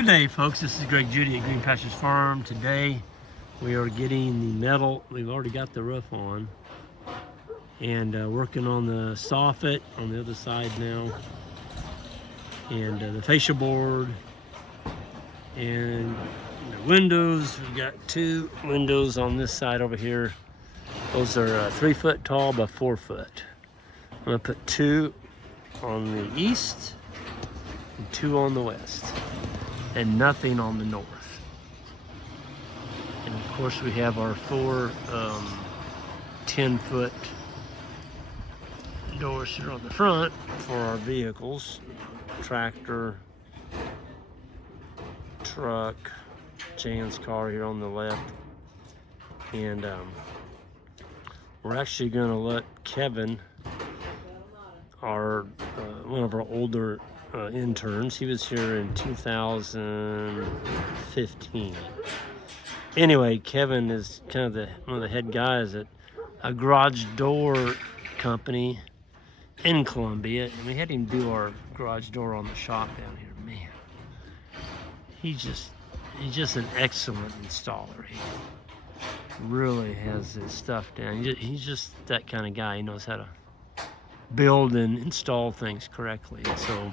Good day, folks. This is Greg Judy at Green Pastures Farm. Today we are getting the metal. We've already got the roof on and working on the soffit on the other side now, and the fascia board and the windows. We've got two windows on this side over here. Those are 3 foot tall by 4 foot. I'm gonna put 2 on the east and 2 on the west, and nothing on the north. And of course we have our 4 10-foot doors here on the front for our vehicles: tractor, truck, Jan's car here on the left. And we're actually going to let Kevin, our one of our older interns, he was here in 2015. Anyway, Kevin is kind of one of the head guys at a garage door company in Columbia, and we had him do our garage door on the shop down here. Man, he's just an excellent installer. He really has his stuff down. He's just that kind of guy. He knows how to build and install things correctly. And so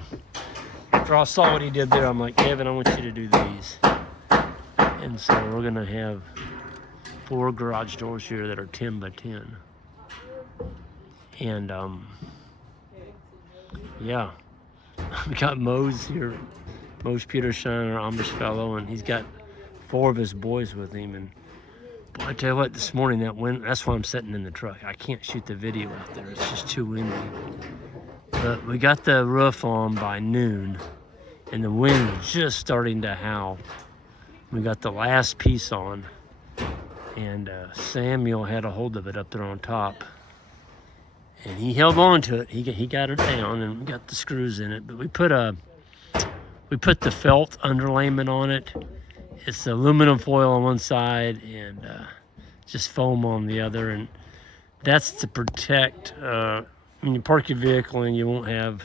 after I saw what he did there, I'm like, Kevin, I want you to do these. And so we're gonna have 4 garage doors here that are 10 by 10. And yeah, we got Mose here, Mose Peterson, our Amish fellow, and he's got 4 of his boys with him. And boy, I tell you what, this morning that wind, that's why I'm sitting in the truck. I can't shoot the video out there, it's just too windy. But we got the roof on by noon, and the wind was just starting to howl. We got the last piece on, and Samuel had a hold of it up there on top, and he held on to it. He got it down, and we got the screws in it. But we put the felt underlayment on it. It's aluminum foil on one side and just foam on the other, and that's to protect when you park your vehicle and you won't have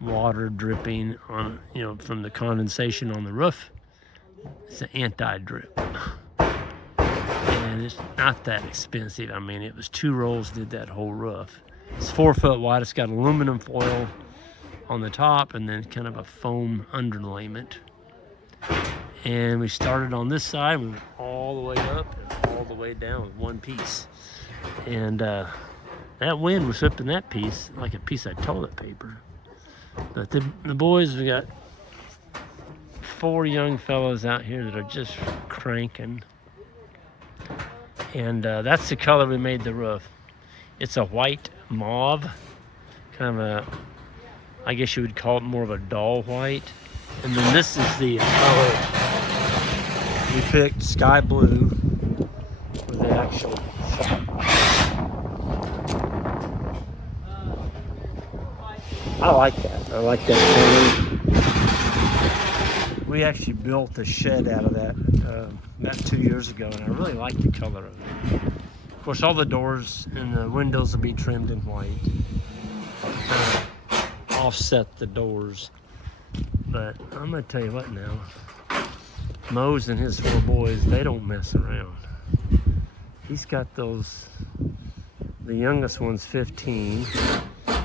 water dripping on, from the condensation on the roof. It's an anti-drip, and it's not that expensive. I mean, it was 2 rolls did that whole roof. It's 4 foot wide. It's got aluminum foil on the top and then kind of a foam underlayment. And we started on this side. We went all the way up and all the way down with one piece. And that wind was whipping that piece like a piece of toilet paper. But the boys, we got 4 young fellows out here that are just cranking. And that's the color we made the roof. It's a white mauve, kind of a, I guess you would call it more of a dull white. And then this is the color we picked, sky blue, for the actual shop. I like that. I like that color. We actually built a shed out of that about 2 years ago, and I really like the color of it. Of course, all the doors and the windows will be trimmed in white. Offset the doors. But I'm gonna tell you what now, Mose and his 4 boys, they don't mess around. He's got those, the youngest one's 15,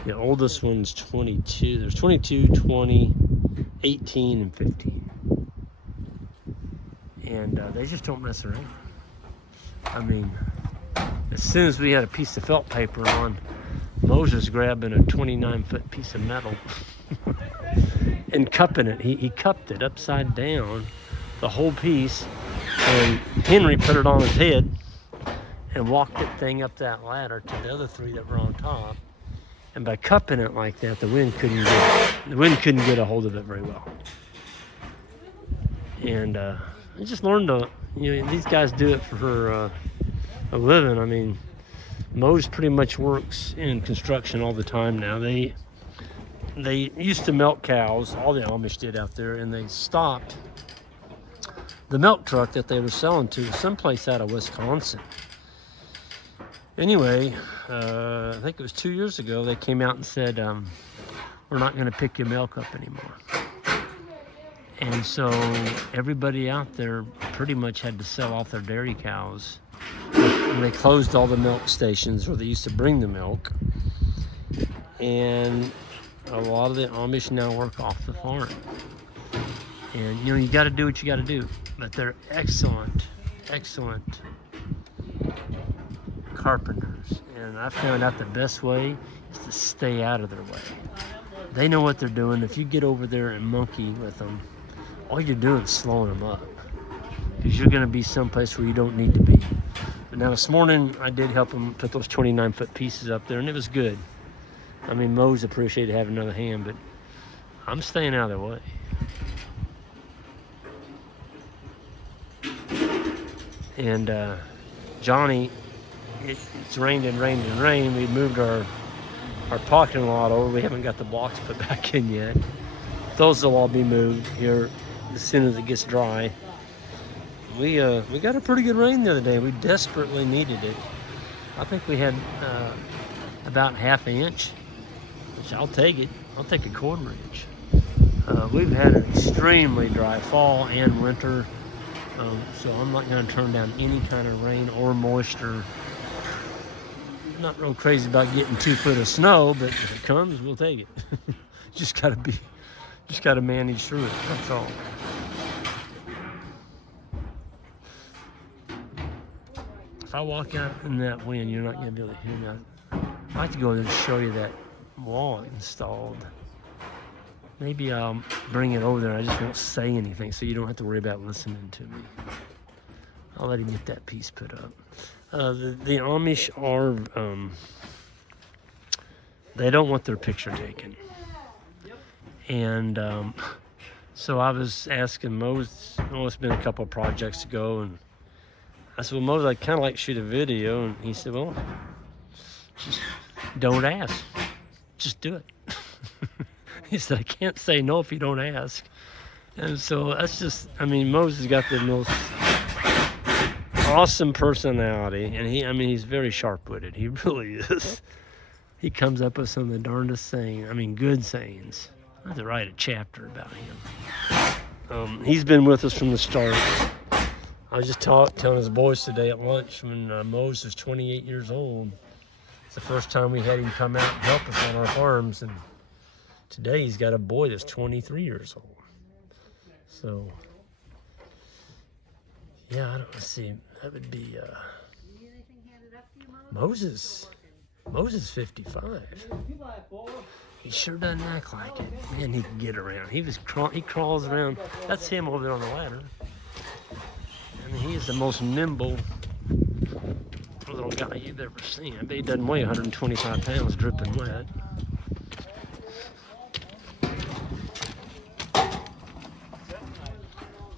the oldest one's 22. There's 22, 20, 18, and 15. And they just don't mess around. I mean, as soon as we had a piece of felt paper on, Moses grabbing a 29-foot piece of metal and cupping it. He cupped it upside down, the whole piece, and Henry put it on his head and walked that thing up that ladder to the other 3 that were on top. And by cupping it like that, the wind couldn't get a hold of it very well. And I just learned to, these guys do it for a living. I mean, Mose pretty much works in construction all the time now. They used to milk cows, all the Amish did out there, and they stopped the milk truck that they were selling to someplace out of Wisconsin. Anyway, I think it was 2 years ago, they came out and said, we're not going to pick your milk up anymore. And so everybody out there pretty much had to sell off their dairy cows. And they closed all the milk stations where they used to bring the milk. And a lot of the Amish now work off the farm. And you know, you got to do what you got to do. But they're excellent, excellent carpenters. And I found out the best way is to stay out of their way. They know what they're doing. If you get over there and monkey with them, all you're doing is slowing them up, because you're going to be someplace where you don't need to be. But now this morning, I did help them put those 29-foot pieces up there, and it was good. I mean, Mose appreciated having another hand, but I'm staying out of their way. And Johnny, it's rained and rained and rained. We moved our parking lot over. We haven't got the blocks put back in yet. Those will all be moved here as soon as it gets dry. We got a pretty good rain the other day. We desperately needed it. I think we had about ½ inch, which I'll take it. I'll take a 1/4 inch. We've had an extremely dry fall and winter, so I'm not going to turn down any kind of rain or moisture. Not real crazy about getting 2 foot of snow, but if it comes, we'll take it. Just gotta manage through it. That's all. If I walk out in that wind, you're not gonna be able to hear that. I'd like to go there and show you that wall installed. Maybe I'll bring it over there. I just won't say anything, so you don't have to worry about listening to me. I'll let him get that piece put up. The Amish are, they don't want their picture taken. And so I was asking Mose, it's been a couple of projects ago, and I said, well, Mose, I'd kind of like to shoot a video. And he said, well, just don't ask. Just do it. He said, I can't say no if you don't ask. And so that's just, I mean, Mose has got the most awesome personality, and he's very sharp-witted. He really is. He comes up with some of the darndest sayings. I mean, good sayings. I have to write a chapter about him. He's been with us from the start. I was just telling his boys today at lunch when Mose was 28 years old. It's the first time we had him come out and help us on our farms, and today he's got a boy that's 23 years old. So, yeah, I don't see. That would be Moses. Moses 55. He sure doesn't act like it. Man, he can get around. He crawls around. That's him over there on the ladder. I mean, he is the most nimble little guy you've ever seen. I bet he doesn't weigh 125 pounds dripping wet.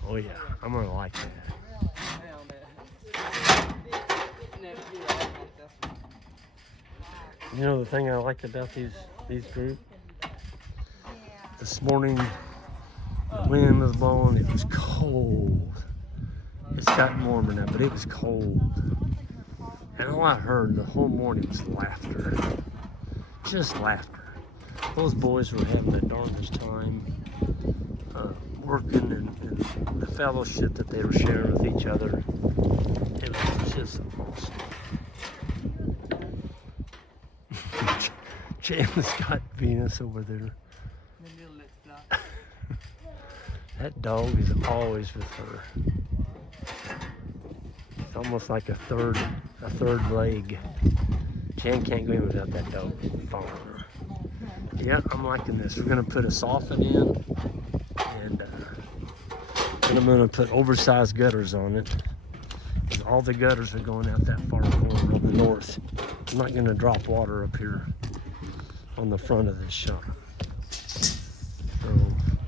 Oh yeah, I'm gonna like that. You know the thing I like about these groups? This morning, the wind was blowing, it was cold. It's gotten warmer now, but it was cold. And all I heard the whole morning was laughter. Just laughter. Those boys were having the darndest time working, and the fellowship that they were sharing with each other. It was just awesome. Janice got Venus over there. That dog is always with her. It's almost like a third leg. Jan can't go in without that dog following her. Yeah, I'm liking this. We're gonna put a soffit in, and I'm gonna put oversized gutters on it. All the gutters are going out that far corner on the north. I'm not gonna drop water up here on the front of this shop. So,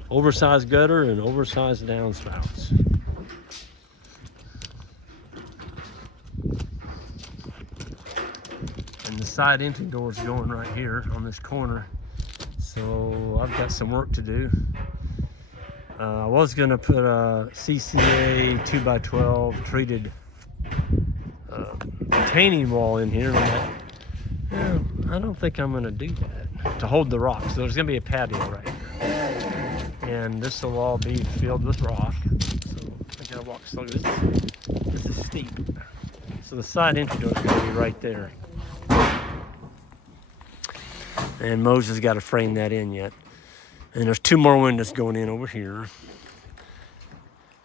oversized gutter and oversized downspouts. And the side entry door is going right here on this corner. So I've got some work to do. I was gonna put a CCA 2x12 treated retaining wall in here. And I'm like, I don't think I'm gonna do that to hold the rocks. So there's gonna be a patio right here. and this will all be filled with rock. So I gotta walk slow. This is steep. So the side entry door is gonna be right there. And Moses got to frame that in yet. And there's 2 more windows going in over here.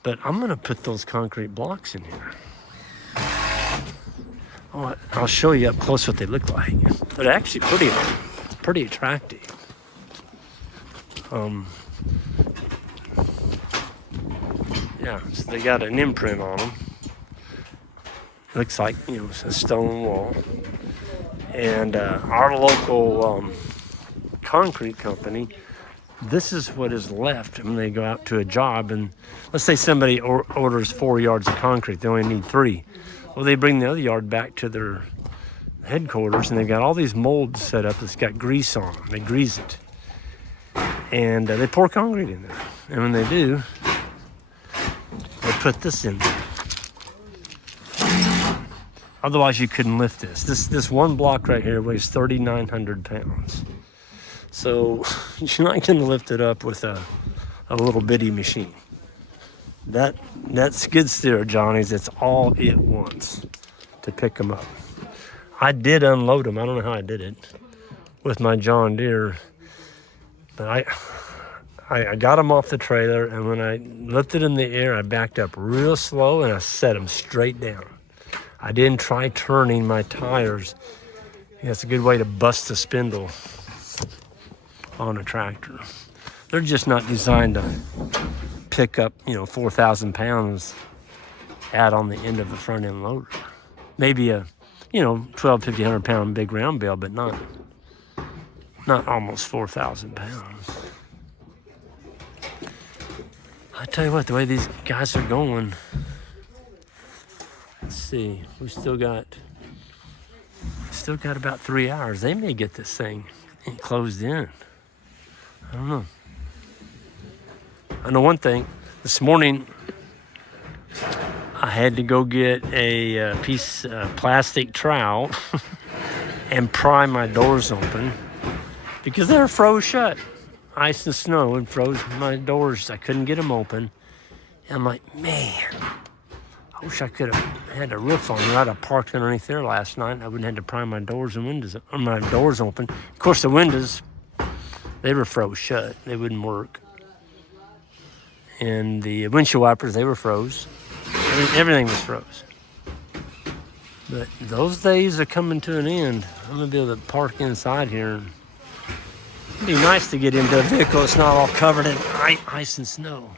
But I'm gonna put those concrete blocks in here. Oh, I'll show you up close what they look like. They're actually pretty attractive. Yeah, so they got an imprint on them. Looks like, you know, it's a stone wall. And our local concrete company, this is what is left when they go out to a job. And let's say somebody orders 4 yards of concrete, they only need 3. Well, they bring the other yard back to their headquarters, and they've got all these molds set up that's got grease on them. They grease it. And they pour concrete in there. And when they do, they put this in there. Otherwise, you couldn't lift this. This one block right here weighs 3,900 pounds. So you're not going to lift it up with a little bitty machine. That skid steer, Johnny's, it's all it wants to pick them up. I did unload them. I don't know how I did it with my John Deere, but I got them off the trailer, and when I lifted in the air, I backed up real slow and I set them straight down. I didn't try turning my tires. That's a good way to bust a spindle on a tractor. They're just not designed to pick up, 4,000 pounds out on the end of the front end loader. Maybe a, 1,200 pound big round bale, but not almost 4,000 pounds. I tell you what, the way these guys are going, let's see, we still got about 3 hours. They may get this thing closed in. I don't know. I know one thing. This morning, I had to go get a piece of plastic trowel and pry my doors open because they were froze shut. Ice and snow and froze my doors. I couldn't get them open. And I'm like, man, I wish I could have had a roof on there. I'd have parked underneath there last night. I wouldn't have had to pry my doors and windows, or my doors open. Of course, the windows, they were froze shut. They wouldn't work. And the windshield wipers, they were froze. Everything was froze. But those days are coming to an end. I'm gonna be able to park inside here. It'd be nice to get into a vehicle that's not all covered in ice and snow.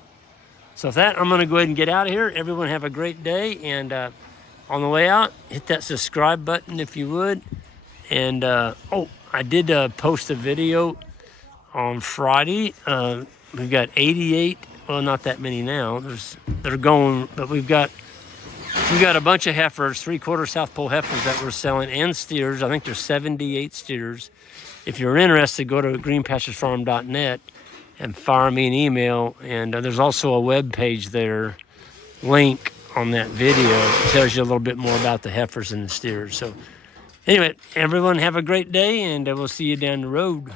So with that, I'm gonna go ahead and get out of here. Everyone have a great day. And on the way out, hit that subscribe button if you would. And I did post a video on Friday. We've got 88. Well, not that many now. They're going, but we've got a bunch of heifers, 3/4 South Pole heifers that we're selling, and steers. I think there's 78 steers. If you're interested, go to greenpasturesfarm.net and fire me an email. And there's also a web page there, link on that video. It tells you a little bit more about the heifers and the steers. So anyway, everyone have a great day, and we'll see you down the road.